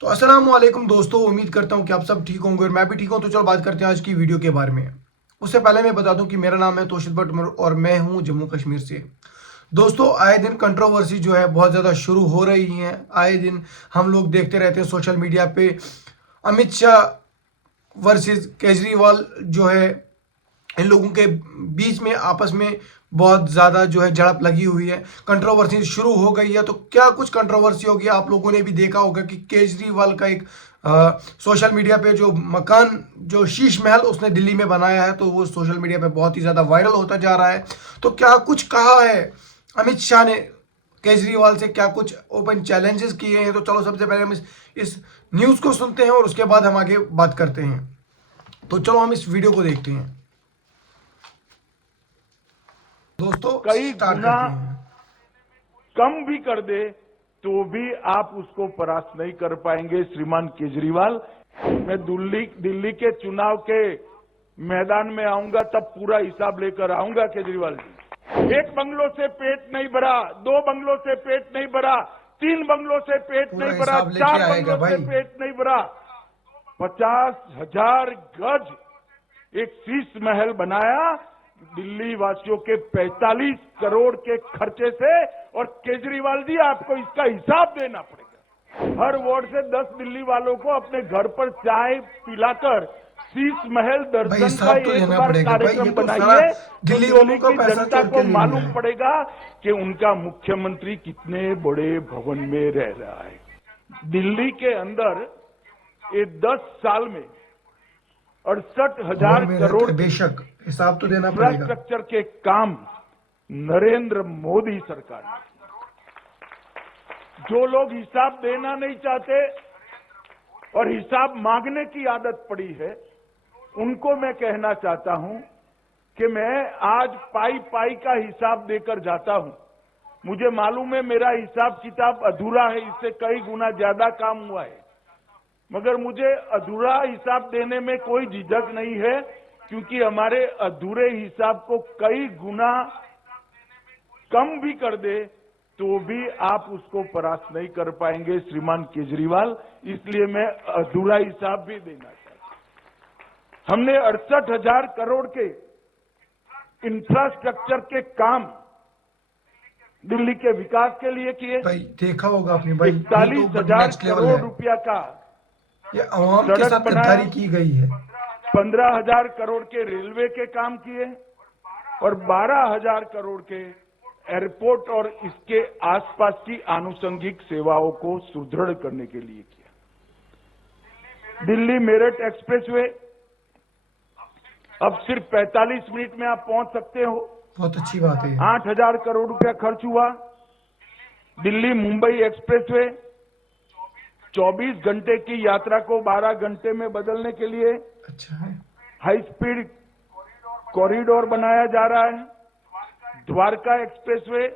तो अस्सलाम वालेकुम दोस्तों, उम्मीद करता हूँ कि आप सब ठीक होंगे और मैं भी ठीक हूँ। तो चलो बात करते हैं आज की वीडियो के बारे में। उससे पहले मैं बता दूं कि मेरा नाम है तौशीद भट्ट और मैं हूँ जम्मू कश्मीर से। दोस्तों, आए दिन कंट्रोवर्सी जो है बहुत ज़्यादा शुरू हो रही है। आए दिन हम लोग देखते रहते हैं सोशल मीडिया पे अमित शाह वर्सेस केजरीवाल जो है, इन लोगों के बीच में आपस में बहुत ज़्यादा जो है झड़प लगी हुई है। कंट्रोवर्सी शुरू हो गई है। तो क्या कुछ कंट्रोवर्सी होगी, आप लोगों ने भी देखा होगा कि केजरीवाल का एक सोशल मीडिया पे जो मकान, जो शीश महल उसने दिल्ली में बनाया है, तो वो सोशल मीडिया पे बहुत ही ज़्यादा वायरल होता जा रहा है। तो क्या कुछ कहा है अमित शाह ने केजरीवाल से, क्या कुछ ओपन चैलेंजेस किए हैं? तो चलो सबसे पहले हम इस न्यूज़ को सुनते हैं और उसके बाद हम आगे बात करते हैं। तो चलो हम इस वीडियो को देखते हैं। दोस्तों कई स्टार्ट गुना करते हैं। कम भी कर दे तो भी आप उसको परास्त नहीं कर पाएंगे श्रीमान केजरीवाल। मैं दिल्ली के चुनाव के मैदान में आऊंगा तब पूरा हिसाब लेकर आऊंगा केजरीवाल जी। एक बंगलों से पेट नहीं भरा, दो बंगलों से पेट नहीं भरा, तीन बंगलों से पेट पूरा नहीं भरा, हिसाब लेके चार आएगा बंगलों से भाई। पेट नहीं भरा। 50,000 गज एक शीश महल बनाया दिल्ली वासियों के 45 करोड़ के खर्चे से। और केजरीवाल जी, आपको इसका हिसाब देना पड़ेगा। हर वार्ड से 10 दिल्ली वालों को अपने घर पर चाय पिलाकर शीश महल भाई दर्शन का हिसाब तो एक देना बार पड़ेगा भाई, ये कार्यक्रम तो सारा बनाइए तो दिल्ली दिल्ली वालों का की पैसा जनता चोर को के ले लिया मालूम है। पड़ेगा कि उनका मुख्यमंत्री कितने बड़े भवन में रह रहा है। दिल्ली के अंदर ये 10 साल में 68,000 भवन में रहता करोड़ है, के बेशक हिसाब तो देना पड़ेगा। इंफ्रास्ट्रक्चर के काम नरेंद्र मोदी सरकार ने। जो लोग हिसाब देना नहीं चाहते और हिसाब मांगने की आदत पड़ी है, उनको मैं कहना चाहता हूं कि मैं आज पाई पाई का हिसाब देकर जाता हूं। मुझे मालूम है मेरा हिसाब किताब अधूरा है, इससे कई गुना ज्यादा काम हुआ है, मगर मुझे अधूरा हिसाब देने में कोई झिझक नहीं है, क्योंकि हमारे अधूरे हिसाब को कई गुना कम भी कर दे तो भी आप उसको परास्त नहीं कर पाएंगे श्रीमान केजरीवाल। इसलिए मैं अधूरा हिसाब भी देना चाहता हूं। हमने 68,000 करोड़ के इंफ्रास्ट्रक्चर के काम दिल्ली के विकास के लिए किए। भाई देखा होगा आपने भाई, ये तो 41,000 नेक्स्ट लेवल करोड़ है। रुपया का ये अवाम के सड़क साथ बनाया, गद्दारी की गई है। 15,000 करोड़ के रेलवे के काम किए और 12,000 करोड़ के एयरपोर्ट और इसके आसपास की आनुषंगिक सेवाओं को सुदृढ़ करने के लिए किया। दिल्ली मेरठ एक्सप्रेसवे अब सिर्फ 45 मिनट में आप पहुंच सकते हो। बहुत अच्छी बात है। 8,000 करोड़ रुपया खर्च हुआ। दिल्ली मुंबई एक्सप्रेसवे 24 घंटे की यात्रा को 12 घंटे में बदलने के लिए अच्छा है। हाई स्पीड कॉरिडोर बनाया जा रहा है। द्वारका एक्सप्रेसवे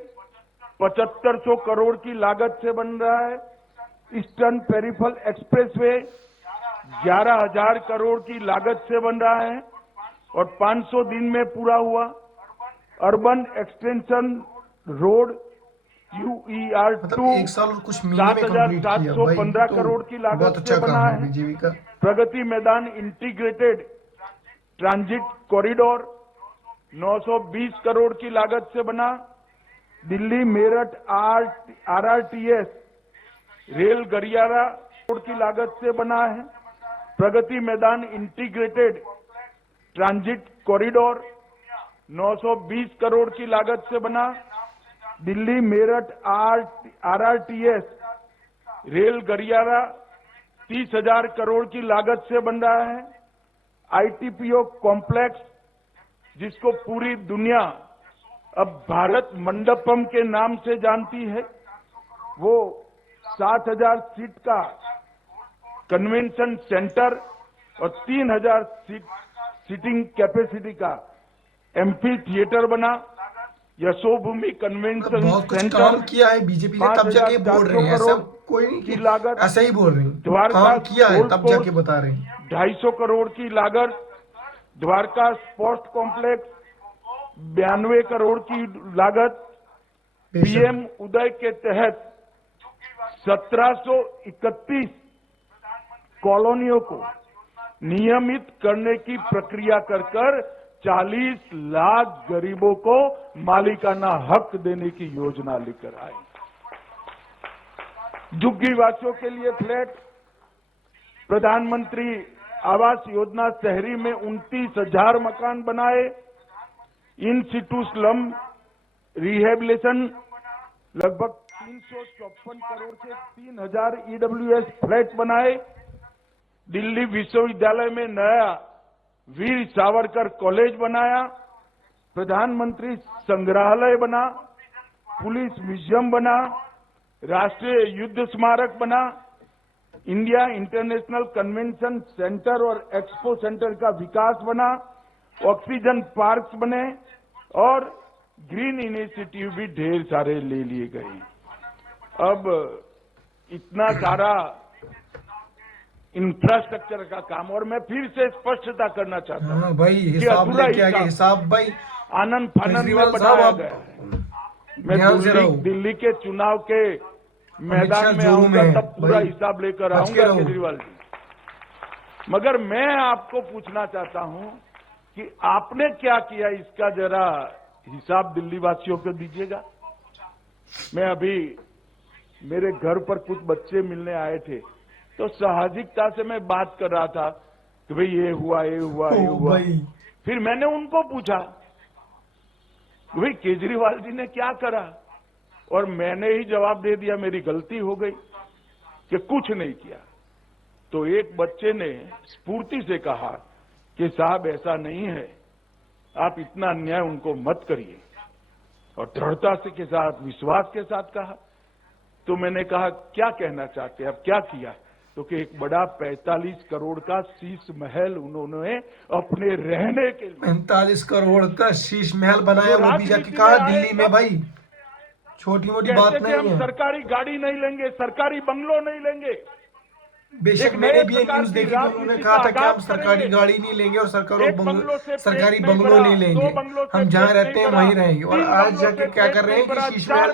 7500 करोड़ की लागत से बन रहा है। ईस्टर्न पेरिफल एक्सप्रेसवे 11,000 करोड़ की लागत से बन रहा है और 500 दिन में पूरा हुआ। अर्बन एक्सटेंशन रोड UER 2 मतलब एक साल और कुछ महीने में कंप्लीट किया भाई, 7,715 तो करोड़ की बहुत लागत से अच्छा बना काम है है। बीजेपी का। Pragati Maidan integrated transit corridor 920 crore की लागत से बना। दिल्ली मेरठ RRTS रेल गलियारा करोड़ की लागत से बना है। Pragati Maidan integrated transit corridor 920 crore की लागत से बना। दिल्ली मेरठ RRTS रेल गलियारा 30,000 करोड़ की लागत से बन रहा है। ITPO कॉम्प्लेक्स, जिसको पूरी दुनिया अब भारत मंडपम के नाम से जानती है, वो 7,000 सीट का कन्वेंशन सेंटर और 3,000 सीटिंग कैपेसिटी का एम्फी थिएटर बना। यशोभूमि मतलब कन्वेंशन बहुत कुछ सेंटर काम किया है बीजेपी ने, तब जाके बोल रहे 5,400 हैं। ऐसा करोड़ कोई नहीं की कि लागत। ऐसा ही बोल रहे हैं, द्वारका काम किया है गोल्फ तब कोर्स जाके बता रहे हैं। 250 करोड़ की लागत। द्वारका स्पोर्ट्स कॉम्प्लेक्स 92 करोड़ की लागत। बेशक। PM उदय के तहत 1731 कॉलोनियों को नियमित करने की प्रक्रिया कर 40 लाख गरीबों को मालिकाना हक देने की योजना लेकर आए। झुग्गी वासियों के लिए फ्लैट, प्रधानमंत्री आवास योजना शहरी में 29,000 मकान बनाए, इन सिटू स्लम रिहेबिलिटेशन लगभग 354 करोड़ से 3,000 ईडब्ल्यूएस फ्लैट बनाए, दिल्ली विश्वविद्यालय में नया वीर सावरकर कॉलेज बनाया, प्रधानमंत्री संग्रहालय बना, पुलिस म्यूजियम बना, राष्ट्रीय युद्ध स्मारक बना, इंडिया इंटरनेशनल कन्वेंशन सेंटर और एक्सपो सेंटर का विकास बना, ऑक्सीजन पार्क्स बने और ग्रीन इनिशिएटिव भी ढेर सारे ले लिए गए। अब इतना सारा इंफ्रास्ट्रक्चर का काम, और मैं फिर से स्पष्टता करना चाहता हूं, भाई हिसाब लेके आगे, हिसाब भाई आनंद फानंद में बनाया गया। मैं दिल्ली के चुनाव के मैदान में आऊंगा तब पूरा हिसाब लेकर आऊंगा केजरीवाल जी। मगर मैं आपको पूछना चाहता हूं कि आपने क्या किया, इसका जरा हिसाब दिल्ली वासियों को दीजिएगा। मैं अभी मेरे घर पर कुछ बच्चे मिलने आए थे, तो साहसिकता से मैं बात कर रहा था कि भाई ये हुआ, ये हुआ, ये हुआ। फिर मैंने उनको पूछा भाई केजरीवाल जी ने क्या करा, और मैंने ही जवाब दे दिया मेरी गलती हो गई कि कुछ नहीं किया। तो एक बच्चे ने स्फूर्ति से कहा कि साहब ऐसा नहीं है, आप इतना अन्याय उनको मत करिए, और दृढ़ता से के साथ, विश्वास के साथ कहा। तो मैंने कहा क्या कहना चाहते हैं, अब क्या किया? तो कि एक बड़ा 45 करोड़ का शीश महल उन्होंने अपने रहने के लिए 45 करोड़ का शीश महल बनाया, वो भी जाके कहा दिल्ली में। भाई छोटी मोटी बात नहीं है। हम सरकारी गाड़ी नहीं लेंगे, सरकारी बंगलो नहीं लेंगे। बेशक मैंने भी एक न्यूज देखी, उन्होंने कहा था कि हम सरकारी गाड़ी नहीं लेंगे और सरकारी बंगलो नहीं लेंगे, हम जहाँ रहते हैं वहीं रहेंगे। और आज जाके क्या कर रहे हैं कि शीश महल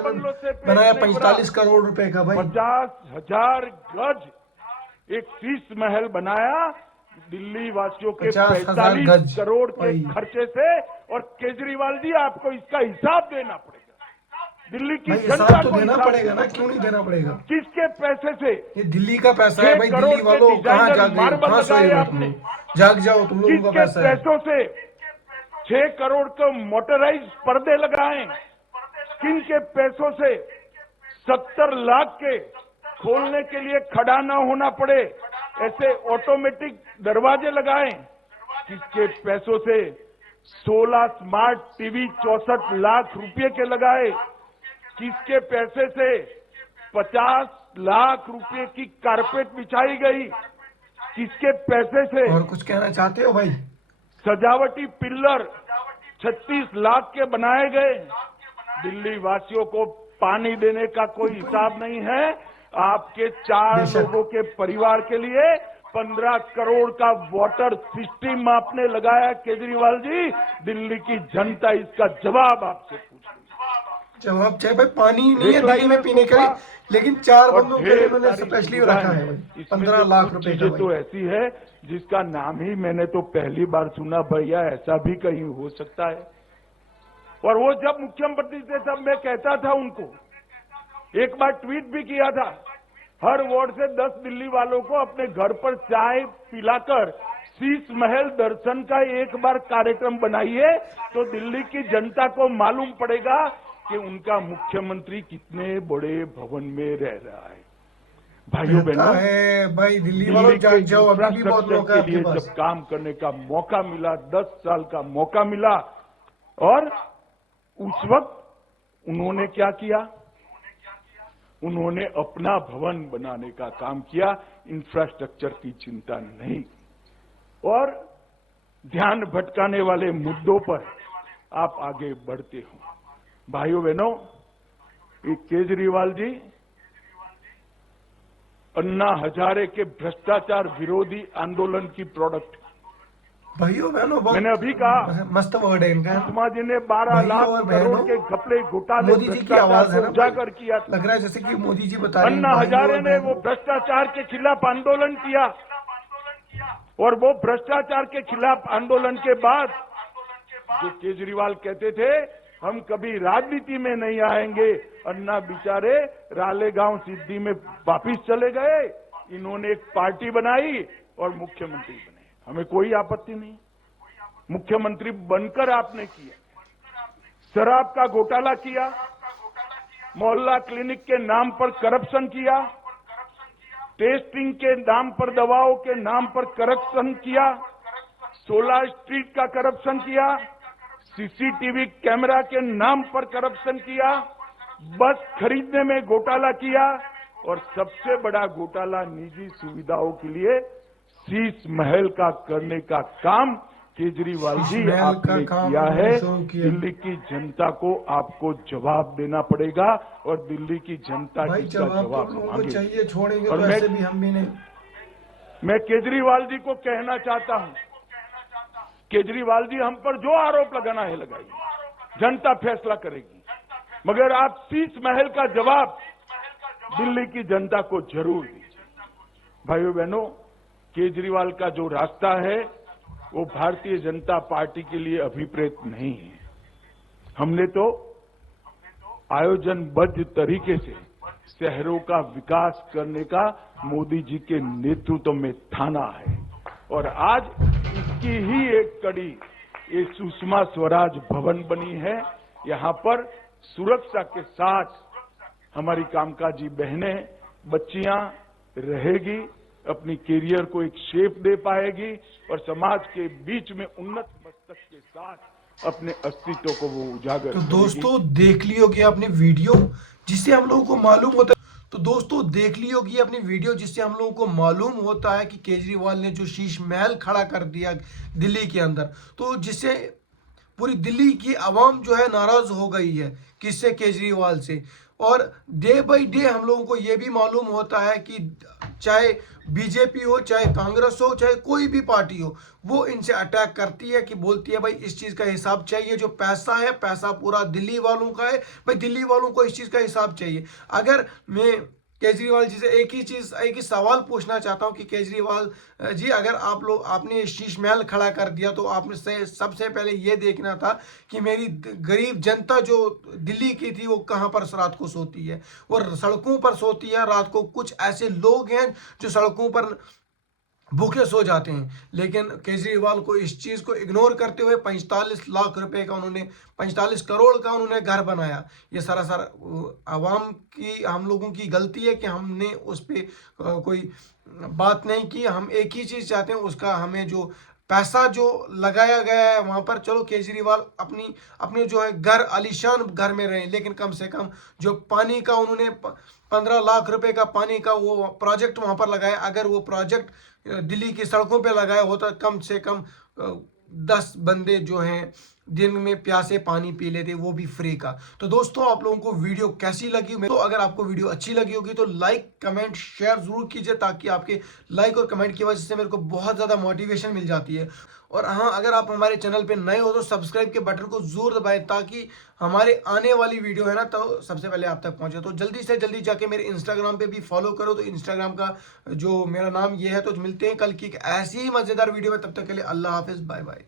बनाया 45 करोड़ रुपए का। भाई 50,000 गज एक शीश महल बनाया दिल्ली वासियों के 45 करोड़ के खर्चे से। और केजरीवाल जी आपको इसका हिसाब देना पड़ेगा, दिल्ली की जनता को देना पड़ेगा ना, क्यों नहीं देना पड़ेगा? किसके पैसे से? ये दिल्ली का पैसा है भाई। दिल्ली वालों कहाँ जाग गए, कहाँ सोए आपने? जाग जाओ, तुम लोगों का पैसा है। पैसों से 6 करोड़ के मोटराइज पर्दे लगाए, किन के पैसों से 70 लाख के खोलने के लिए खड़ा न होना पड़े ऐसे ऑटोमेटिक दरवाजे लगाए, किसके पैसों से 16 स्मार्ट टीवी 64 लाख रुपए के लगाए, किसके पैसे से 50 लाख रुपए की कारपेट बिछाई गई, किसके पैसे से? और कुछ कहना चाहते हो भाई? सजावटी पिल्लर 36 लाख के बनाए गए। दिल्ली वासियों को पानी देने का कोई हिसाब नहीं है। आपके 4 लोगों के परिवार के लिए 15 करोड़ का वाटर सिस्टम आपने लगाया केजरीवाल जी। दिल्ली की जनता इसका जवाब आपसे पूछ रही है। जवाब चाहिए भाई। पानी नहीं है दिल्ली में पीने के लिए, लेकिन 4 बंदों के लिए उन्होंने स्पेशली रखा है भाई 15 लाख रुपए का। तो ऐसी है जिसका नाम ही मैंने तो पहली बार सुना। भैया ऐसा भी कहीं हो सकता है? और वो जब मुख्यमंत्री थे तब मैं कहता था उनको, एक बार ट्वीट भी किया था, हर वार्ड से 10 दिल्ली वालों को अपने घर पर चाय पिलाकर शीश महल दर्शन का एक बार कार्यक्रम बनाइए, तो दिल्ली की जनता को मालूम पड़ेगा कि उनका मुख्यमंत्री कितने बड़े भवन में रह रहा है। भाइयों बहनों, भाई दिल्ली वालों जाग जाओ, अभी भी बहुत मौका है आपके पास। जब काम करने का मौका मिला, 10 साल का मौका मिला, और उस वक्त उन्होंने क्या किया? उन्होंने अपना भवन बनाने का काम किया, इंफ्रास्ट्रक्चर की चिंता नहीं। और ध्यान भटकाने वाले मुद्दों पर आप आगे बढ़ते हो। भाइयों बहनों, ये केजरीवाल जी अन्ना हजारे के भ्रष्टाचार विरोधी आंदोलन की प्रोडक्ट। भाइयों बहनों, मैंने अभी कहा मस्त वर्ड है इनका। सुषमा जी ने 12 लाख करोड़ के घपले घोटाले मोदी जी की आवाज है ना, उजागर किया। लग रहा है जैसे कि मोदी जी बता रहे हैं। अन्ना हजारे ने वो भ्रष्टाचार के खिलाफ आंदोलन किया, और वो भ्रष्टाचार के खिलाफ आंदोलन के बाद जो केजरीवाल कहते थे हम कभी राजनीति में नहीं आएंगे, अन्ना बेचारे रालेगांव सिद्धि में वापिस चले गए। इन्होंने एक पार्टी बनाई और मुख्यमंत्री बने। हमें कोई आपत्ति नहीं, मुख्यमंत्री बनकर आपने किया। शराब का घोटाला किया, मोहल्ला क्लिनिक के नाम पर करप्शन किया, टेस्टिंग के नाम पर दवाओं के नाम पर करप्शन किया, 16 स्ट्रीट का करप्शन किया, सीसीटीवी कैमरा के नाम पर करप्शन किया, बस खरीदने में घोटाला किया और सबसे बड़ा घोटाला निजी सुविधाओं के लिए शीश महल का करने का काम केजरीवाल जी आपने किया है। दिल्ली की जनता को आपको जवाब देना पड़ेगा और दिल्ली की जनता इसका जवाब मांगेगी। छोड़ेंगे और तो ऐसे भी हम भी नहीं। मैं केजरीवाल जी को कहना चाहता हूं, केजरीवाल जी हम पर जो आरोप लगाना है लगाइए, जनता फैसला करेगी, मगर आप शीश महल का जवाब दिल्ली की जनता को जरूर दीजिए। भाइयों बहनों, केजरीवाल का जो रास्ता है वो भारतीय जनता पार्टी के लिए अभिप्रेत नहीं है। हमने तो आयोजनबद्ध तरीके से शहरों का विकास करने का मोदी जी के नेतृत्व में ठाना है और आज इसकी ही एक कड़ी ये सुषमा स्वराज भवन बनी है। यहां पर सुरक्षा के साथ हमारी कामकाजी बहनें, बच्चियां रहेगी, अपनी कैरियर को एक शेप दे पाएगी और समाज के बीच में उन्नत मस्तक के साथ अपने अस्तित्व को वो उजागर तो दोस्तों देख लियो कि आपने वीडियो जिससे हम लोगों को मालूम होता है अपनी वीडियो जिससे हम लोगों को मालूम होता है कि केजरीवाल ने जो शीश महल खड़ा कर दिया दिल्ली के अंदर, तो जिससे पूरी दिल्ली की आवाम जो है नाराज हो गई है किससे, केजरीवाल से। और डे बाय डे हम लोगों को यह भी मालूम होता है कि चाहे बीजेपी हो, चाहे कांग्रेस हो, चाहे कोई भी पार्टी हो, वो इनसे अटैक करती है कि बोलती है भाई इस चीज़ का हिसाब चाहिए, जो पैसा है पैसा पूरा दिल्ली वालों का है, भाई दिल्ली वालों को इस चीज़ का हिसाब चाहिए। अगर मैं केजरीवाल जी से एक ही सवाल पूछना चाहता हूं कि केजरीवाल जी, अगर आपने शीश महल खड़ा कर दिया तो आपने सबसे पहले ये देखना था कि मेरी गरीब जनता जो दिल्ली की थी वो कहां पर रात को सोती है, वो सड़कों पर सोती है रात को। कुछ ऐसे लोग हैं जो सड़कों पर भूखे सो जाते हैं, लेकिन केजरीवाल को इस चीज़ को इग्नोर करते हुए 45 लाख रुपए का 45 करोड़ का उन्होंने घर बनाया। ये सरासर आवाम की, हम लोगों की गलती है कि हमने उस पर कोई बात नहीं की। हम एक ही चीज़ चाहते हैं, उसका हमें जो पैसा जो लगाया गया है वहाँ पर, चलो केजरीवाल अपने जो है घर, आलीशान घर में रहे, लेकिन कम से कम जो पानी का उन्होंने 15 लाख रुपए का पानी का वो प्रोजेक्ट वहाँ पर लगाया, अगर वो प्रोजेक्ट दिल्ली की सड़कों पे लगाया होता कम से कम 10 बंदे जो हैं दिन में प्यासे पानी पी लेते, वो भी फ्री का। तो दोस्तों आप लोगों को वीडियो कैसी लगी? तो अगर आपको वीडियो अच्छी लगी होगी तो लाइक कमेंट शेयर जरूर कीजिए, ताकि आपके लाइक और कमेंट की वजह से मेरे को बहुत ज़्यादा मोटिवेशन मिल जाती है। और हाँ, अगर आप हमारे चैनल पे नए हो तो सब्सक्राइब के बटन को जरूर दबाएं, ताकि हमारे आने वाली वीडियो है ना तो सबसे पहले आप तक पहुंचे। तो जल्दी से जल्दी जाके मेरे इंस्टाग्राम पे भी फॉलो करो। तो इंस्टाग्राम का जो मेरा नाम ये है। तो मिलते हैं कल की एक ऐसी ही मज़ेदार वीडियो में, तब तक के लिए अल्लाह हाफिज़, बाय बाय।